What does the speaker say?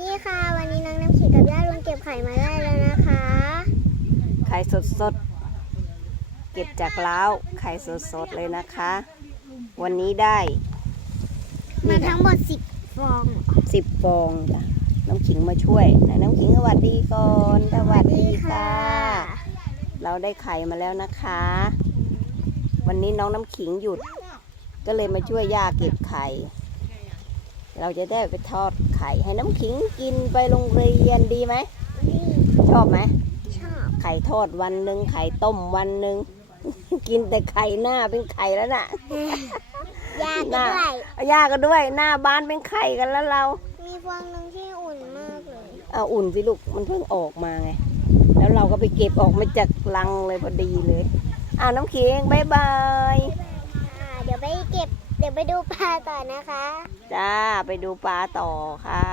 นี่ค่ะ วันนี้น้องน้ำขิงกับย่าลุงเก็บไข่มาได้แล้วนะคะ ไข่สดสดๆเก็บจากเล้าวไข่สดสดๆเลยนะคะ วันนี้ได้มานี่ทั้งหมดสิบฟองสิบฟองจ้ะน้ำขิงมาช่วยไหนน้ำขิงสวัสดีก่อนสวัสดีค่ะ เราได้ไข่มาแล้วนะคะ วันนี้น้องน้ำขิงหยุด ก็เลยมาช่วยย่าเก็บไข่ เราจะได้ไปทอด ไข่ให้น้ำขิงกินไปโรงเรียนดีไหมนี่ชอบไหม ชอบ ไข่ทอดวันหนึ่งไข่ต้มวันหนึ่ง กินแต่ไข่หน้าเป็นไข่แล้วน่ะยาก็ด้วยเอาย่าก็ด้วย หน้าบ้านเป็นไข่กันแล้วเรา มีฟองหนึ่งที่อุ่นมากเลยเอาอุ่นสิลูก มันเพิ่งออกมาไง แล้วเราก็ไปเก็บออกมาจากลังเลยพอดีเลย อ่าน้ำเคียงบายบายอ่าเดี๋ยวไปเก็บ เดี๋ยวไปดูปลาต่อนะคะ จ้า ไปดูปลาต่อค่ะ